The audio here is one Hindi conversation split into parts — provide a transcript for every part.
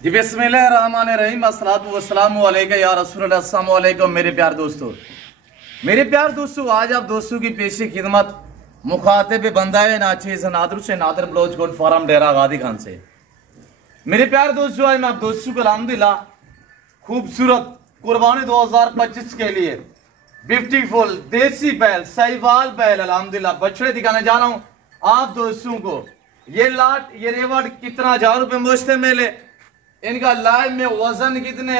जी बिस्मिल्लाहिर्रहमानिर्रहीम अस्सलातु वस्सलामु अलैका या रसूलल्लाह। अस्सलामु अलैकुम मेरे प्यार दोस्तों। आज आप दोस्तों की पेशी खिदमत मुखातिब बंदाए नाचीज नादर से नादर ब्लाउज कोट फार्म डेरा गादी खान से। मेरे प्यार दोस्तों, आज मैं आप दोस्तों को अल्हम्दुलिल्लाह खूबसूरत कुर्बानी 2025 के लिए ब्यूटीफुल देसी बैल साहिवाल बैल अल्हम्दुलिल्लाह बछड़े दिखाने जा रहा हूँ आप दोस्तों को। ये लाट ये रेवड़ कितना 1000 रुपए मुश्ते मेले, इनका लाइव में वजन कितने,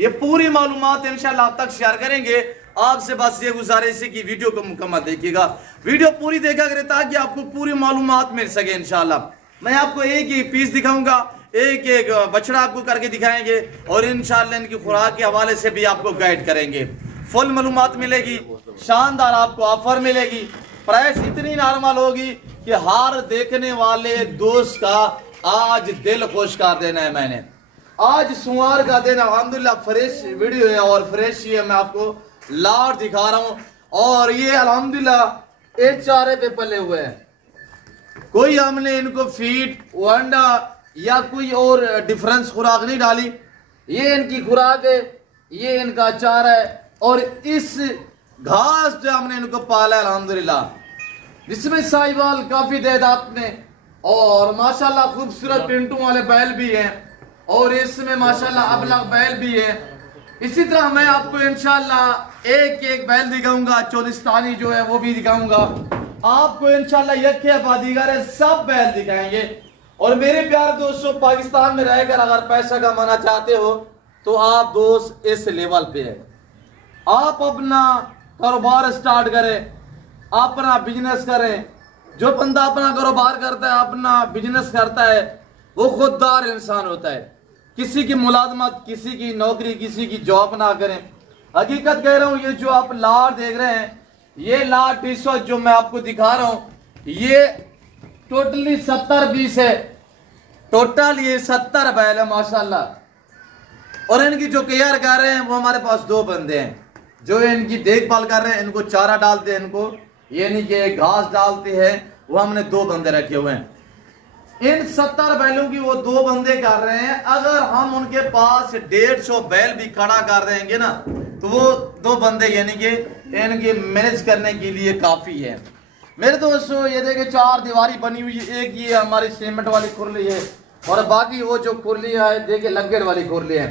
ये पूरी मालूमात इंशाल्लाह आप तक शेयर करेंगे। आपसे बस ये गुजारिश है कि वीडियो को मुकम्मल देखिएगा, वीडियो पूरी देखा करें ताकि आपको पूरी मालूमात मिल सके। इंशाल्लाह मैं आपको एक ही पीस दिखाऊंगा, एक एक बछड़ा आपको करके दिखाएंगे और इंशाल्लाह इनकी खुराक के हवाले से भी आपको गाइड करेंगे। फुल मालूमात मिलेगी, शानदार आपको ऑफर मिलेगी, प्राइस इतनी नॉर्मल होगी कि हर देखने वाले दोस्त का आज दिल खुश कर देना है। मैंने आज सोमवार का दिन अल्हम्दुलिल्लाह फ्रेश वीडियो है और फ्रेश ये मैं आपको लाट दिखा रहा हूँ। और ये अल्हम्दुलिल्लाह एक चारे पे पले हुए हैं, कोई हमने इनको फीड वंडा या कोई और डिफरेंस खुराक नहीं डाली। ये इनकी खुराक है, ये इनका चारा है और इस घास जो हमने इनको पाला है अल्हम्दुलिल्लाह, जिसमें साहिवाल काफी तादाद में और माशाल्लाह खूबसूरत पिंटू वाले बैल भी हैं और इसमें माशाल्लाह अबलग बैल भी है। इसी तरह मैं आपको इंशाल्लाह एक एक बैल दिखाऊंगा, चोलिस्तानी जो है वो भी दिखाऊंगा आपको इंशाल्लाह, यके बादीगर सब बैल दिखाएंगे। और मेरे प्यारे दोस्तों, पाकिस्तान में रहकर अगर पैसा कमाना चाहते हो तो आप दोस्त इस लेवल पे है, आप अपना कारोबार स्टार्ट करें, अपना बिजनेस करें। जो बंदा अपना कारोबार करता है, अपना बिजनेस करता है, वो खुददार इंसान होता है। किसी की मुलाजमत, किसी की नौकरी, किसी की जॉब ना करें। हकीकत कह रहा हूँ, ये जो आप लाट देख रहे हैं, ये लाट टी शर्ट जो मैं आपको दिखा रहा हूँ, ये टोटली 70 पीस है। टोटल ये 70 बैल है माशाल्लाह। और इनकी जो केयर कर रहे हैं वो हमारे पास 2 बंदे हैं जो इनकी देखभाल कर रहे हैं। इनको चारा डालते हैं, इनको ये नहीं कि घास डालते हैं, वो हमने 2 बंदे रखे हुए हैं। इन 70 बैलों की वो 2 बंदे कर रहे हैं। अगर हम उनके पास 150 बैल भी खड़ा कर देंगे ना तो वो 2 बंदे यानी कि इनके मैनेज करने के लिए काफी है। मेरे दोस्तों, ये देखिए 4 दीवारी बनी हुई है। एक ये हमारी सीमेंट वाली खुरली है और बाकी वो जो खुरली है देखिए लग्गड़ वाली खुरली है।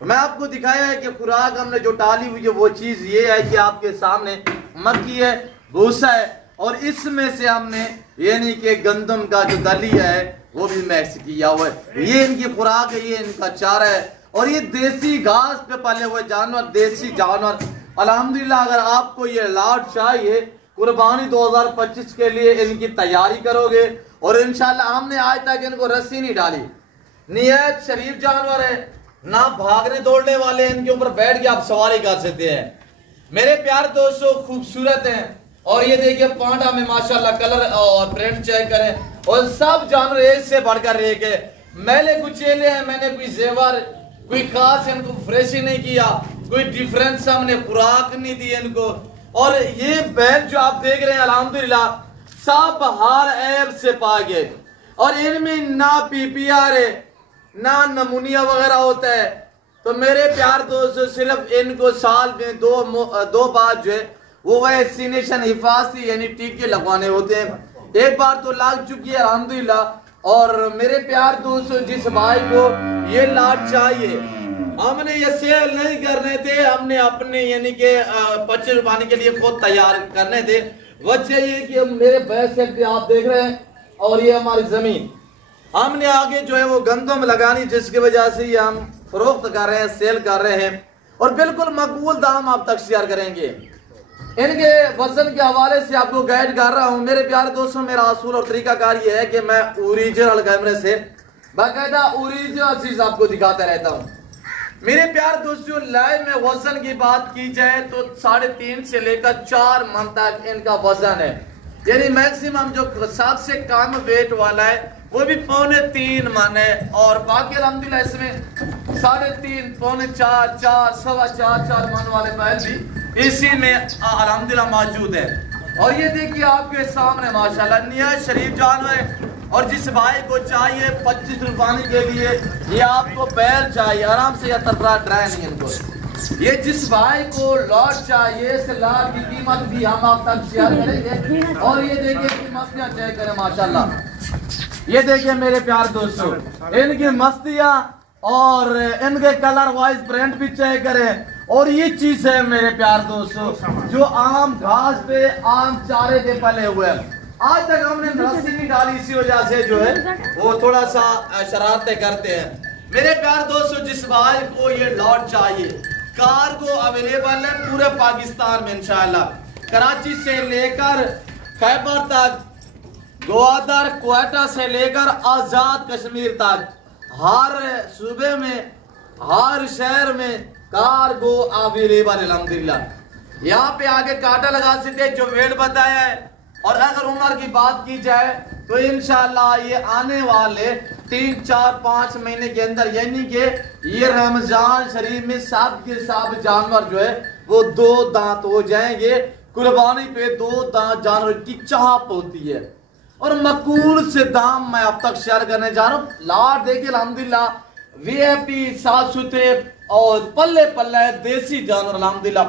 मैं आपको दिखाया है कि खुराक हमने जो डाली हुई है वो चीज ये है कि आपके सामने मक्की है, भूसा है और इसमें से हमने यानी कि गंदम का जो दलिया है वो भी मिक्स किया हुआ है। ये इनकी खुराक है, ये इनका चारा है और ये देसी घास पे पले हुए जानवर, देसी जानवर। अल्हम्दुलिल्लाह अगर आपको ये लाट चाहिए कुर्बानी 2025 के लिए, इनकी तैयारी करोगे और इंशाल्लाह हमने आज तक इनको रस्सी नहीं डाली। नियत शरीफ जानवर है, ना भागने दौड़ने वाले, इनके ऊपर बैठ के आप सवारी कर सकते हैं। मेरे प्यार दोस्तों, खूबसूरत हैं और ये देखिए पांडा में माशाल्लाह कलर और प्रिंट चेक करें और सब जानवर एक से बढ़कर एक है। मैंने कुचेले हैं, मैंने कोई जेवर कोई खास इनको फ्रेश ही नहीं किया, कोई डिफरेंस हमने खुराक नहीं दी इनको। और ये बैल जो आप देख रहे हैं अल्हम्दुलिल्लाह सब हर ऐब से पाके और इनमें ना पीपीआर है ना नमूनिया वगैरह होता है। तो मेरे प्यार दोस्तों, सिर्फ इनको साल में दो बार जो है वो वैक्सीनेशन हिफाजती यानी टीके लगवाने होते हैं। एक बार तो लग चुकी है अल्हम्दुलिल्लाह। और मेरे प्यार दोस्तों, जिस भाई को ये लाट चाहिए, हमने ये सेल नहीं करने थे, हमने अपने यानी कि बच्चे रुपाने के लिए खुद तैयार करने थे। वजह ये कि हम मेरे बैक साइड पे आप देख रहे हैं और ये हमारी जमीन, हमने आगे जो है वो गंदम लगानी, जिसकी वजह से ये हम फरोख्त कर रहे हैं, सेल कर रहे हैं और बिल्कुल मकबूल दाम आप तक शेयर करेंगे। इनके वजन के हवाले से आपको गाइड कर रहा हूं। मेरे प्यारे दोस्तों, मेरा असूल और तरीकाकार ये है कि मैं ओरिजिनल कैमरे से बाकायदा ओरिजिनल चीज आपको दिखाता रहता हूं। मेरे प्यारे दोस्तों, लाइव में वजन की बात की जाए तो 3.5 से लेकर 4 मन तक इनका वजन है। यानी मैक्सिमम जो सबसे कम वेट वाला है वो भी 3.25 मन है और बाकी अल्हम्दुलिल्लाह इसमें 3.5, 4.25, 4, 4.25 मन वाले बैल भी इसी में अल्हम्दुलिल्लाह मौजूद है। और ये देखिए आपके सामने माशाल्लाह निहायत शरीफ जानवर है और जिस भाई को चाहिए 25 रुपये के लिए, ये आपको बैल चाहिए आराम से, या तबरा ड्राई नहीं इनको। ये जिस भाई को लॉट चाहिए, इस लॉट की कीमत भी हम आप तक शेयर करेंगे। और ये देखिए कीमत क्या चेक करें माशाल्लाह, ये देखिए मेरे प्यार दोस्तों, इनकी मस्तियां और इनके कलर वाइज प्रिंट भी चेक करें। और ये चीज है मेरे प्यार दोस्तों जो आम घास पे आम चारे के पले हुए हैं। आज तक हमने रस्सी नहीं डाली, इसी वजह से जो है वो थोड़ा सा शरारतें करते हैं। मेरे प्यार दोस्तों जिस भाई को ये लॉट चाहिए, कार्गो अवेलेबल है पूरे पाकिस्तान में इंशाल्लाह। कराची से लेकर खैबर तक, ग्वादर क्वेटा से लेकर आजाद कश्मीर तक, हर सूबे में हर शहर में कार्गो अवेलेबल है अल्हम्दुलिल्लाह। यहाँ पे आगे कांटा लगा सकते जो वेट बताया है। और अगर उम्र की बात की जाए तो इंशाल्लाह ये आने वाले 3, 4, 5 महीने के अंदर, यानी कि ये रमजान शरीफ में सब के सब जानवर जो है वो 2 दांत हो जाएंगे। कुर्बानी पे 2 दांत जानवर की चाहत होती है। और मकूल से दाम मैं अब तक शेयर करने जा रहा हूँ। लाट देखिए अल्हम्दुलिल्लाह वीआईपी, साफ सुथरे और पल्ले पल्ले देसी जानवर अल्हम्दुलिल्लाह।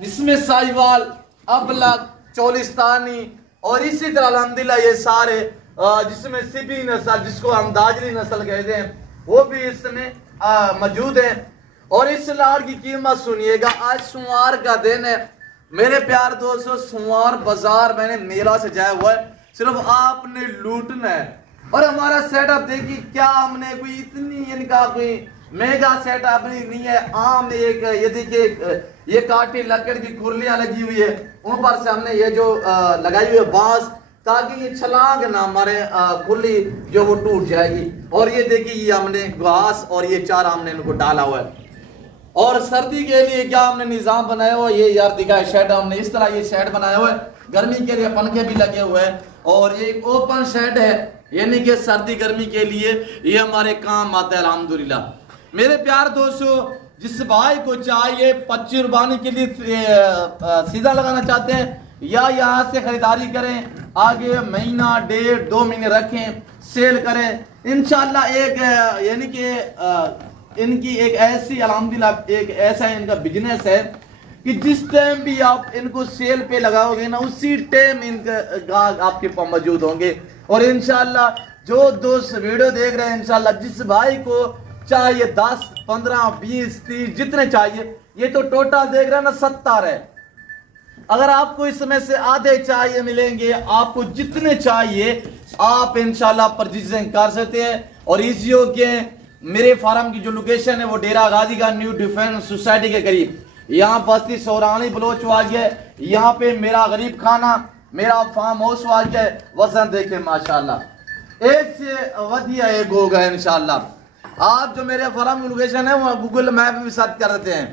इसमें साहिवाल, अबलग, चोलिस्तानी और इसी तरह अल्हम्दुलिल्लाह ये सारे जिसमें सिबी नस्ल, जिसको हम दाजरी नस्ल कहते हैं, वो भी इसमें मौजूद है। और इस लाड़ की कीमत सुनिएगा। आज सोमवार का दिन है मेरे प्यार दोस्तों, सोमवार बाजार मैंने मेला सजाया हुआ है, सिर्फ आपने लूटना है। और हमारा सेटअप देखिए क्या, हमने कोई इतनी इनका कोई मेगा सेटअप नहीं है। आम एक ये देखिए ये काटी लकड़ की खुरलियां लगी हुई है, ऊपर से हमने ये जो लगाई हुई है बांस, ताकि ये छलांग ना मारे खुली जो वो टूट जाएगी। और ये देखिए ये हमने घास और ये चारा हमने इनको डाला हुआ है। और सर्दी के लिए क्या हमने निजाम बनाया हुआ, ये यार दिखा शेड हमने इस तरह ये शेड बनाया हुआ है। गर्मी के लिए पंखे भी लगे हुए हैं और ये एक ओपन शेड है, यानी कि सर्दी गर्मी के लिए ये हमारे काम आता है अल्हम्दुलिल्लाह। मेरे प्यार दोस्तों जिस भाई को चाहिए 25 रुपये के लिए सीधा लगाना चाहते हैं, या यहाँ से खरीदारी करें, आगे महीना 1.5, 2 महीने रखें, सेल करें इंशाल्लाह। एक यानी कि इनकी एक ऐसी अल्हम्दुलिल्लाह एक ऐसा इनका बिजनेस है कि जिस टाइम भी आप इनको सेल पे लगाओगे ना, उसी टाइम इनका गाहक आपके पास मौजूद होंगे। और इंशाल्लाह जो दोस्त वीडियो देख रहे हैं, इंशाल्लाह जिस भाई को चाहिए 10, 15, 20, 30 जितने चाहिए, ये तो टोटल देख रहे हैं ना 70 है। अगर आपको इसमें से आधे चाहिए मिलेंगे, आपको जितने चाहिए आप इंशाल्लाह परचेजिंग कर सकते हैं। और इजी हो के मेरे फार्म की जो लोकेशन है वो डेरा गाजी का न्यू डिफेंस सोसाइटी के करीब, यहाँ बस्ती सौरानी बलोच आ गया। यहाँ पे मेरा गरीब खाना, मेरा फार्म हाउस आ गया। वजन देखे माशाल्लाह एक से वधिया एक होगा इंशाल्लाह। आप जो मेरे फार्म की लोकेशन है वो गूगल मैप भी सर्च कर देते हैं।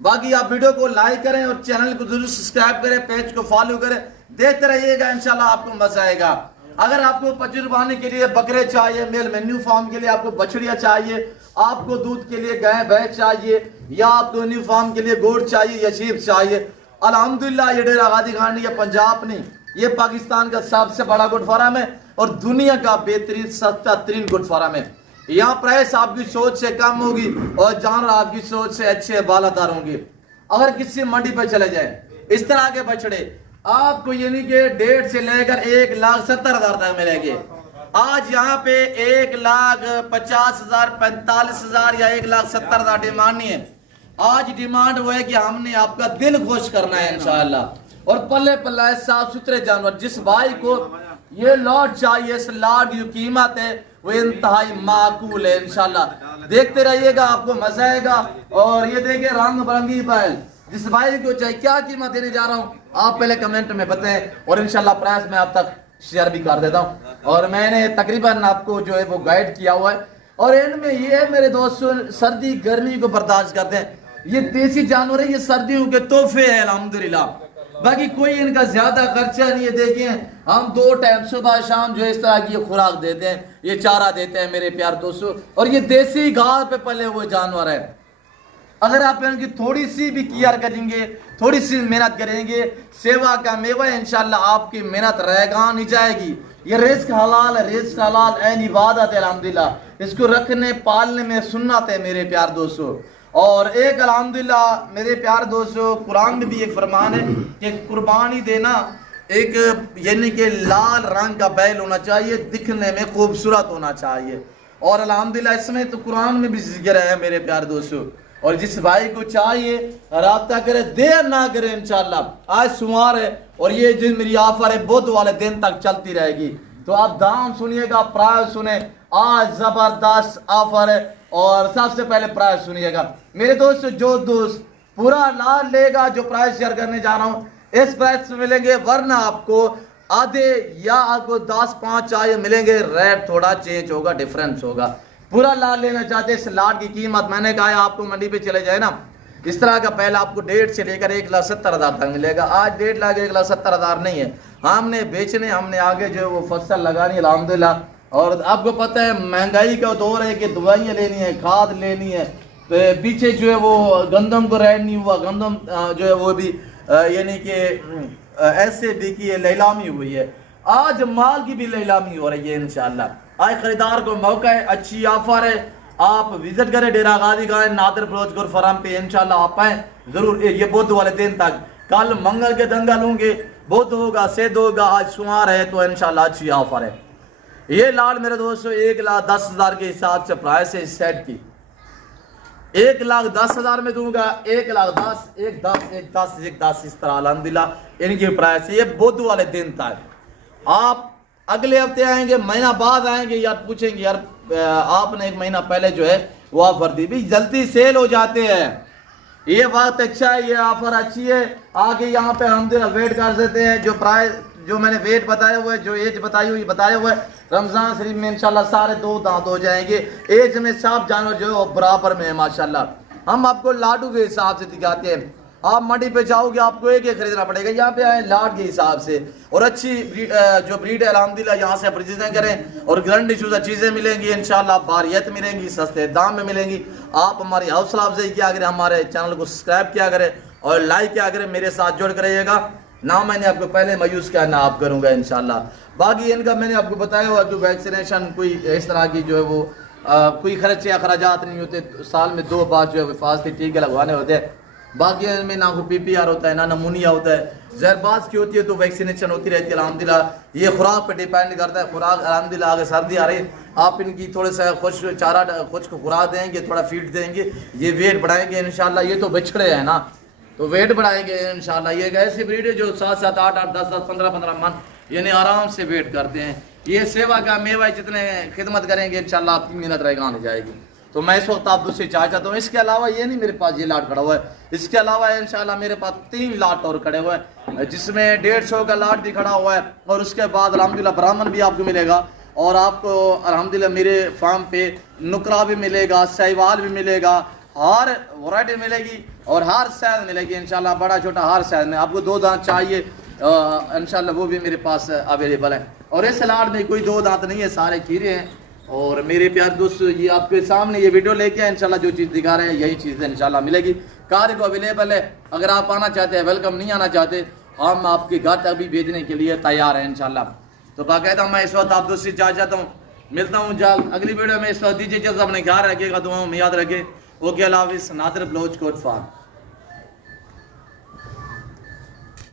बाकी आप वीडियो को लाइक करें और चैनल को जरूर सब्सक्राइब करें, पेज को फॉलो करें, देखते रहिएगा इंशाल्लाह आपको मजा आएगा। अगर आपको 25 रुपये के लिए बकरे चाहिए, मेल मेन्यू फार्म के लिए आपको बछड़िया चाहिए, आपको दूध के लिए गाय भैंस चाहिए, या आपको न्यू फार्म के लिए गोट चाहिए या शीप चाहिए, अल्हम्दुलिल्लाह ये डेरा गाजी खान ये पंजाब नहीं, ये पाकिस्तान का सबसे बड़ा गोट फार्म है और दुनिया का बेहतरीन सस्ता तरीन गोट फार्म है। यहाँ प्राइस आपकी सोच से कम होगी और जानवर आपकी सोच से अच्छे बालादार होंगे। अगर किसी मंडी पर चले जाए, इस तरह के बछड़े आपको यानी कि 1.5 से लेकर 1,70,000 तक मिलेंगे। आज यहाँ पे 1,50,000, 45,000 या 1,70,000 डिमांड नहीं है। आज डिमांड वो है कि हमने आपका दिल खुश करना है इंशाल्लाह। और पल्ले पल्ला साफ सुथरे जानवर, जिस भाई को ये लॉट चाहिए, इस लॉट की कीमत है वो इंतहाई माकूल है इंशाल्लाह। देखते रहिएगा आपको मजा आएगा। और ये देखिए रंग बिरंगी बैल, जिस भाई को चाहिए क्या कीमत देने जा रहा हूँ आप पहले कमेंट में बताएं और इंशाल्लाह प्राइस मैं आप तक शेयर भी कर देता हूँ। और मैंने तकरीबन आपको जो है वो गाइड किया हुआ है। और इनमें ये है मेरे दोस्तों, सर्दी गर्मी को बर्दाश्त करते हैं, ये देसी जानवर है, ये सर्दियों के तोहफे है अल्हम्दुलिल्लाह। बाकी कोई इनका ज्यादा खर्चा नहीं है। देखिए हम 2 टाइम सुबह शाम जो इस तरह की खुराक देते हैं, ये चारा देते हैं मेरे प्यार दोस्तों। और ये देसी घास पे पले हुए जानवर है। अगर आप इनकी थोड़ी सी भी केयर करेंगे, थोड़ी सी मेहनत करेंगे, सेवा का मेवा इंशाल्लाह आपकी मेहनत रहेगा नहीं जाएगी। ये रिस्क हलाल है, रिस्क हलाल ऐन इबादत है अल्हम्दुलिल्लाह। इसको रखने पालने में सुन्नत है मेरे प्यार दोस्तों। और एक अल्हम्दुलिल्लाह मेरे प्यार दोस्तों कुरान में भी एक फरमान है कि कुर्बानी देना एक यानी कि लाल रंग का बैल होना चाहिए, दिखने में खूबसूरत होना चाहिए। और अल्हम्दुलिल्लाह इसमें तो कुरान में भी जिक्र है मेरे प्यार दोस्तों। और जिस भाई को चाहिए राब्ता करे, देर ना करे इंशाल्लाह। आज सोमवार है और ये जो मेरी ऑफर है बुध वाले दिन तक चलती रहेगी, तो आप दाम सुनिएगा, प्राइस सुने। आज जबरदस्त ऑफर है और सबसे पहले प्राइस सुनिएगा मेरे दोस्त। जो दोस्त पूरा लाल लेगा, जो प्राइस शेयर करने जा रहा हूँ इस प्राइस में मिलेंगे, वरना आपको आधे या आपको 10-5 चाहिए मिलेंगे, रेट थोड़ा चेंज होगा, डिफरेंस होगा। पूरा लाल लेना चाहते हैं, इस लाल की कीमत मैंने कहा है आपको मंडी पे चले जाए ना, इस तरह का पहले आपको 1.5 से लेकर 1,70,000 तक मिलेगा। आज 1.5 लाख 1,70,000 नहीं है, हमने बेचने, हमने आगे जो वो फसल लगानी है अल्हम्दुलिल्लाह। और आपको पता है महंगाई का दौर है कि दवाइयाँ लेनी है, खाद लेनी है। तो पीछे जो है वो गंदम को रेट नहीं हुआ, गंदम जो है वो भी यानी कि ऐसे बिकी है, नीलामी हुई है। आज माल की भी नीलामी हो रही है इंशाल्लाह। आज खरीदार को मौका है, अच्छी ऑफर है। आप विजिट करें डेरा गाजी का नादर बलोच गुर फराम पे, इंशाल्लाह आप आए जरूर। ये बुध वाले दिन तक, कल मंगल के दंगल होंगे, बुध होगा, सेद होगा, आज सोमवार है, तो इंशाल्लाह अच्छी ऑफर है। ये लाल मेरे दोस्तों 1,10,000 के हिसाब से प्राइस है इस सेट की। 1,10,000 में दूंगा, 1,10,000, 1,10,000 इस तरह अल्हम्दुलिल्लाह इनकी प्राइस है। ये बुध वाले दिन तक। आप अगले हफ्ते आएंगे, महीना बाद आएंगे, यार पूछेंगे यार आपने 1 महीना पहले जो है वो ऑफर दी, भी जल्दी सेल हो जाते हैं। ये वक्त अच्छा है, ये ऑफर अच्छी है। आगे यहाँ पे हम वेट कर देते हैं। जो प्राइस जो मैंने वेट बताया हुआ है, जो एज बताई हुई बताया हुआ है, रमजान शरीफ में इंशाल्लाह सारे 2 दांत हो जाएंगे। एज में सब जानवर जो है बराबर में है माशाल्लाह। हम आपको लाडू के हिसाब से दिखाते हैं। आप मंडी पे जाओगे आपको एक खरीदना पड़ेगा, यहाँ पे आए लाड के हिसाब से। और अच्छी जो ब्रीड है अल्हम्दुलिल्लाह, यहाँ से परचेजिंग करें और गारंटी शुदा चीज़ें मिलेंगी इंशाल्लाह, बारियत मिलेंगी, सस्ते दाम में मिलेंगी। आप हमारी हौसला अफजाई किया करें, हमारे चैनल को सब्सक्राइब किया करें और लाइक किया करें, मेरे साथ जुड़ कर रहिएगा। ना मैंने आपको पहले मायूस किया, ना आप करूँगा इंशाल्लाह। बाकी इनका मैंने आपको बताया हुआ कि वैक्सीनेशन कोई इस तरह की जो है वो कोई खर्चे अखराजात नहीं होते। साल में 2 बार जो है हिफाजती टीके लगवाने होते हैं। बाकी में ना कोई PPR होता है, ना नमूनिया होता है। जहरबाज की होती है तो वैक्सीनेशन होती रहती है अल्हम्दुलिल्लाह। ये खुराक पे डिपेंड करता है। खुराक अल्हम्दुलिल्लाह आगे सर्दी आ रही है, आप इनकी थोड़े सा खुश्क चारा खुश्क खुराक देंगे, थोड़ा फीड देंगे, ये वेट बढ़ाएंगे इंशाल्लाह। ये तो बछड़े हैं ना, तो वेट बढ़ाएंगे इंशाल्लाह। ये एक ऐसी ब्रीड है जो 7-7, 8-8, 10-10, 15-15 मन यानी आराम से वेट करते हैं। ये सेवा का मेवा, जितने खिदमत करेंगे इंशाल्लाह आपकी मेहनत रेगान हो जाएगी। तो मैं इस वक्त आप दूसरे चाह चाहता हूँ। इसके अलावा ये नहीं मेरे पास ये लाट खड़ा हुआ है, इसके अलावा इंशाल्लाह मेरे पास 3 लाट और खड़े हुए हैं, जिसमें 150 का लाट भी खड़ा हुआ है। और उसके बाद अल्हम्दुलिल्लाह ब्राह्मण भी आपको मिलेगा। और आपको अल्हम्दुलिल्लाह मेरे फार्म पे नुकरा भी मिलेगा, साहिवाल भी मिलेगा, हर वैरायटी मिलेगी और हर साइज मिलेगी इंशाल्लाह। बड़ा छोटा हर साइज में। आपको 2 दांत चाहिए इंशाल्लाह वो भी मेरे पास अवेलेबल है। और इस लाट में कोई 2 दांत नहीं है, सारे खीरे हैं। और मेरे प्यार दोस्तों ये आपके सामने ये वीडियो लेके आए इंशाल्लाह, जो चीज़ दिखा रहे हैं यही चीज़ इंशाल्लाह मिलेगी। कार को अवेलेबल है, अगर आप आना चाहते हैं वेलकम, नहीं आना चाहते हम आपके घर तक भी भेजने के लिए तैयार हैं इंशाल्लाह। तो बाकायदा मैं इस वक्त आप दोस्तों चाह चाहता हूँ, मिलता हूँ जल्द अगली वीडियो में। इस वक्त दीजिए, अपने ख्याल रखिएगा, दुआओं में याद रखें। ओके, अल्लाह हाफिज़। नादर बलोच कोट फार्म।